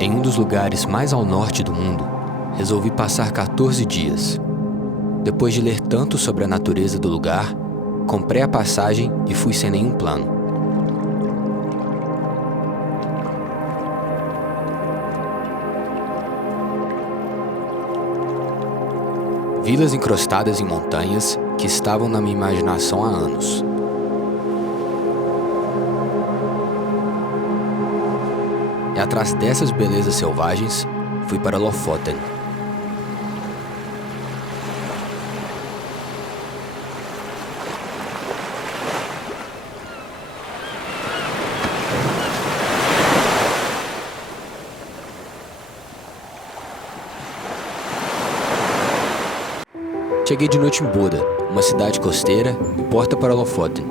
Em um dos lugares mais ao norte do mundo, resolvi passar 14 dias. Depois de ler tanto sobre a natureza do lugar, comprei a passagem e fui sem nenhum plano. Vilas encrostadas em montanhas que estavam na minha imaginação há anos. E atrás dessas belezas selvagens, fui para Lofoten. Cheguei de noite em Boda, uma cidade costeira e porta para Lofoten.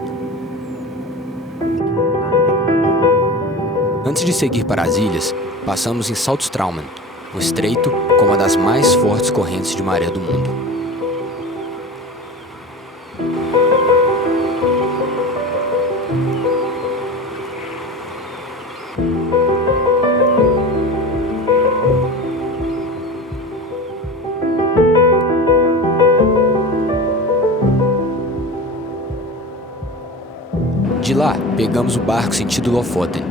Antes de seguir para as ilhas, passamos em Saltstraumen, um estreito com uma das mais fortes correntes de maré do mundo. De lá, pegamos o barco sentido Lofoten.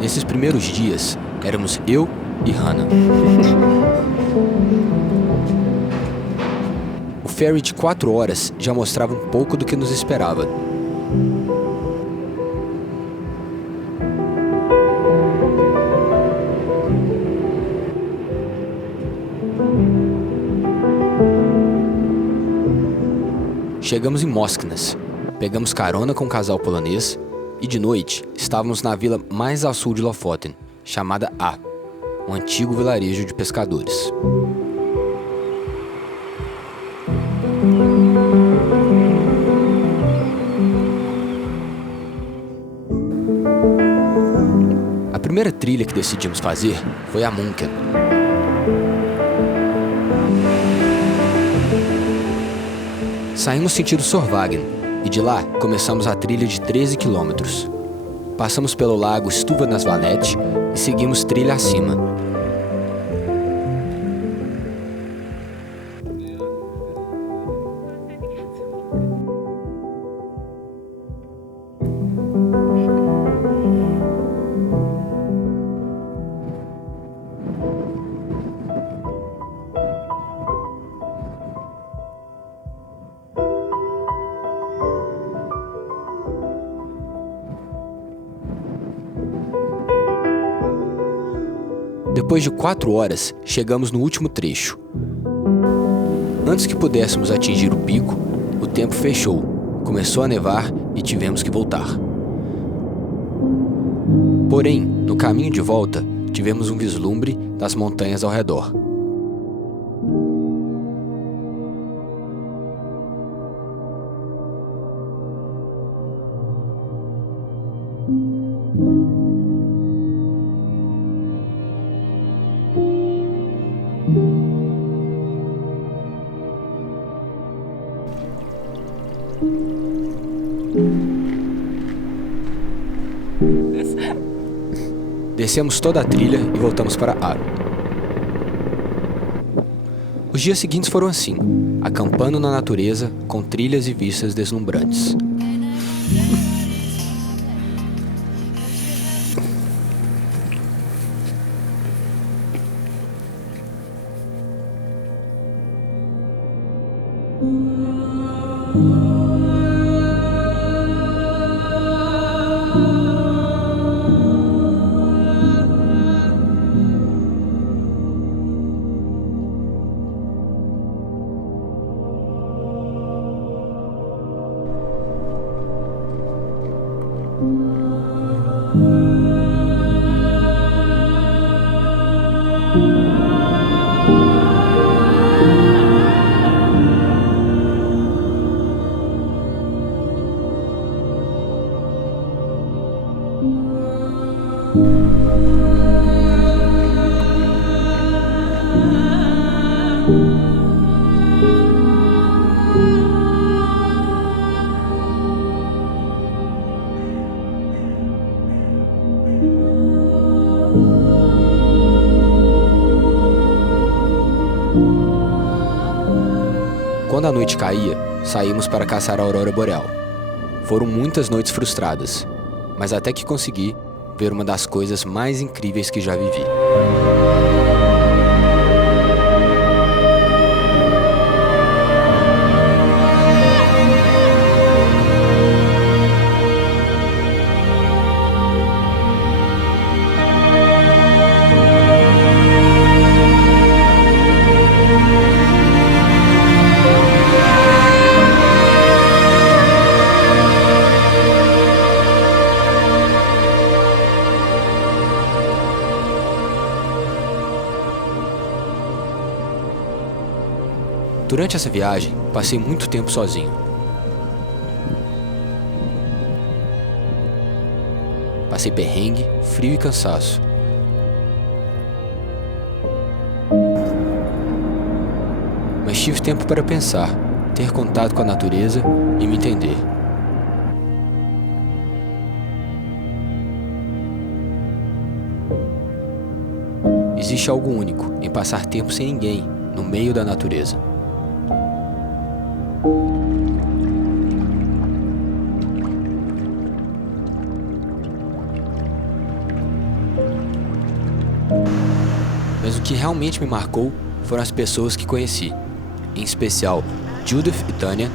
Nesses primeiros dias, éramos eu e Hannah. O ferry de 4 horas já mostrava um pouco do que nos esperava. Chegamos em Mosknes, pegamos carona com um casal polonês e de noite estávamos na vila mais ao sul de Lofoten, chamada A, um antigo vilarejo de pescadores. A primeira trilha que decidimos fazer foi a Munken. Saímos sentido Sorvagen e de lá começamos a trilha de 13 quilômetros. Passamos pelo lago Stuvanesvanet e seguimos trilha acima. Depois de 4 horas, chegamos no último trecho. Antes que pudéssemos atingir o pico, o tempo fechou, começou a nevar e tivemos que voltar. Porém, no caminho de volta, tivemos um vislumbre das montanhas ao redor. Descemos toda a trilha e voltamos para Aro. Os dias seguintes foram assim, acampando na natureza com trilhas e vistas deslumbrantes. Quando a noite caía, saímos para caçar a aurora boreal. Foram muitas noites frustradas, mas até que consegui ver uma das coisas mais incríveis que já vivi. Durante essa viagem, passei muito tempo sozinho. Passei perrengue, frio e cansaço. Mas tive tempo para pensar, ter contato com a natureza e me entender. Existe algo único em passar tempo sem ninguém, no meio da natureza. Mas o que realmente me marcou foram as pessoas que conheci, em especial Judith e Tânia,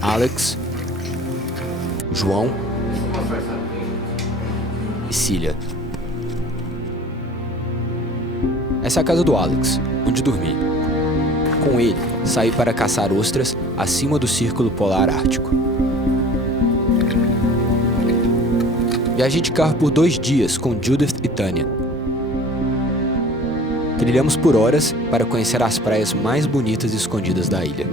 Alex, João e Cília. Essa é a casa do Alex, onde dormi. Com ele, saí para caçar ostras acima do Círculo Polar Ártico. Viajei de carro por 2 dias com Judith e Tânia. Trilhamos por horas para conhecer as praias mais bonitas e escondidas da ilha.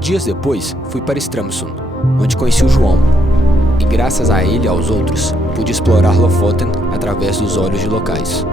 Dias depois, fui para Strömsund, onde conheci o João, e graças a ele e aos outros, pude explorar Lofoten através dos olhos de locais.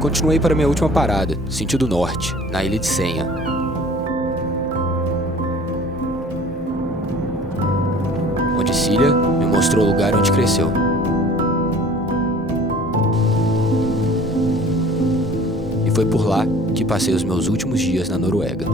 Continuei para minha última parada, sentido norte, na ilha de Senja. Onde Cília me mostrou o lugar onde cresceu. E foi por lá que passei os meus últimos dias na Noruega.